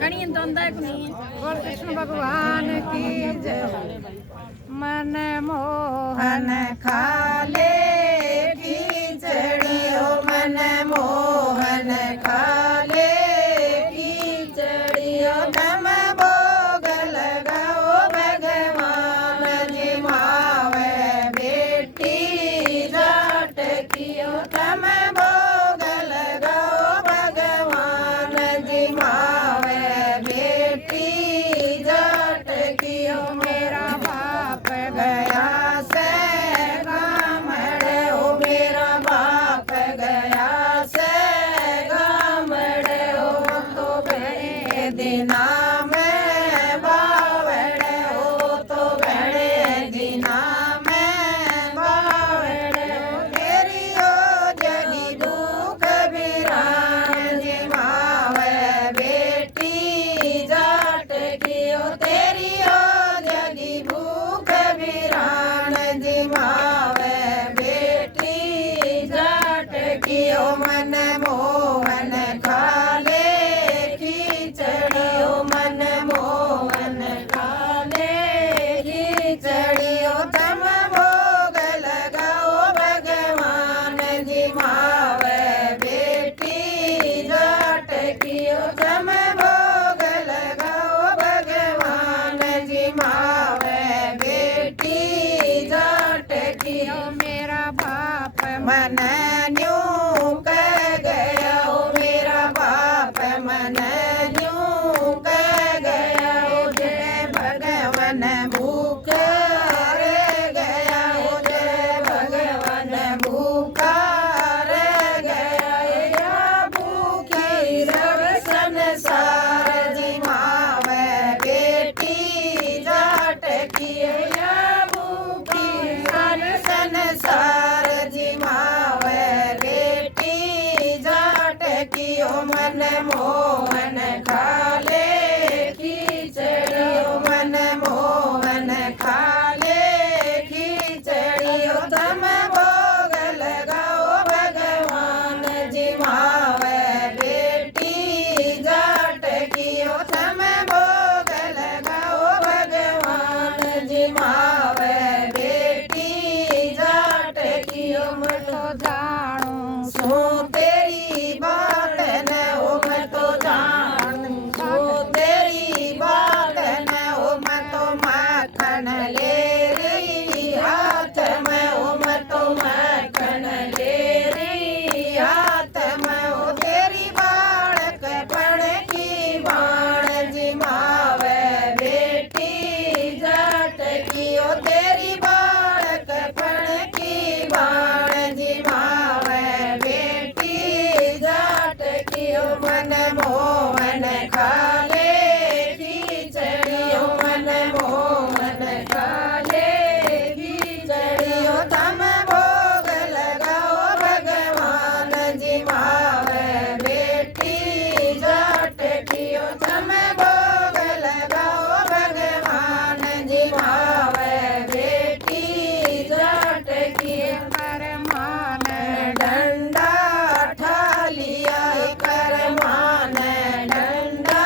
गणियन तो अंदा को नहीं बोल कृष्ण भगवान की जय। मन मोहन खाले खिचड़ी ओ मन मोहन खाले खिचड़ी ओ तम भोग लगाओ भगवान जी मावे बेटी जाट की ओ तम भोग लगाओ भगवान जी मावे बेटी जाट की ओ मेरा बाप गया से गामड़े ओ मेरा बाप गया से गामड़े ओ तो बड़े दिना में बावड़े ओ तो बड़े दिना में बावड़े ओ तेरी ओ जगी भूख बिरान जी मावे बेटी जाट की ओ तेरी ओ जगी भूख बिरान जी मावे बेटी जाट की ओ मन मोहन खाले खिचड़ी ओ मन मोहन खाले खिचड़ी ओ तम भोग लगाओ भगवान जी मावे बेटी जाट की ओ तम भोग लगाओ भगवान जी मावे बेटी जाट की ओ मेरा बाप मन न्यू कह गया ओ मेरा बाप मन न्यू कह गया ओ जय भगवान भूख रह गया ओ जय भगवान भूखा रह गया या भूखी सब संसार जी मावे बेटी जाट की या भूखी सब संसार जी मावे बेटी जाट की ओ मन मोहन खाले खिचड़ी ओ मन मोहन खाले खिचड़ी ओ तम भोग लगाओ भगवान जी मावे बेटी जाट की ओ तम भोग लगाओ भगवान जी मावे बेटी जाट की ओ मैं तो जानू सो तेरी बात न ओ मैं तो जानू सो तेरी बात न ओ मैं तो माखन ले रही हाथ में ओ मैं तो माखन ले रही हाथ में ओ तेरी बाड़क पड़ की बाण जी मावे बेटी जाट की ओ तेरी बाड़क पड़ की बाण जी मावे बेटी जाट की ओ मन मोहन खाले खिचड़ी ओ मन मोहन खाले खिचड़ी ओ तम भोग लगाओ भगवान जी मावे बेटी जाट की ओ तम भोग लगाओ भगवान जी मावे बेटी जाट की परमान डंडा ठा लिया परमान डंडा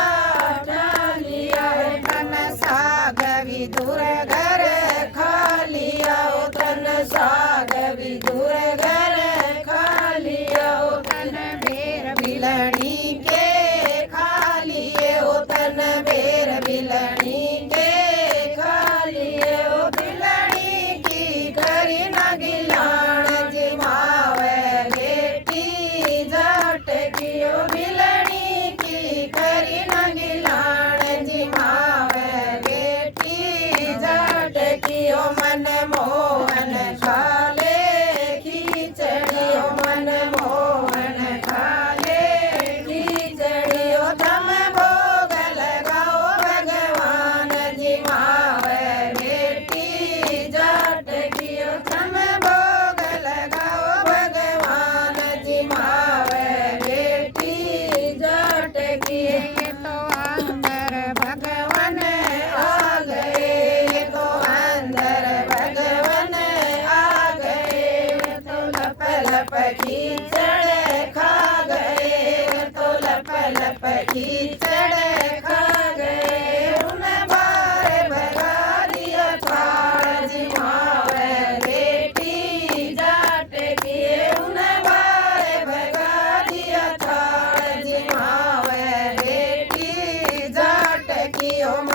खिचड़ियों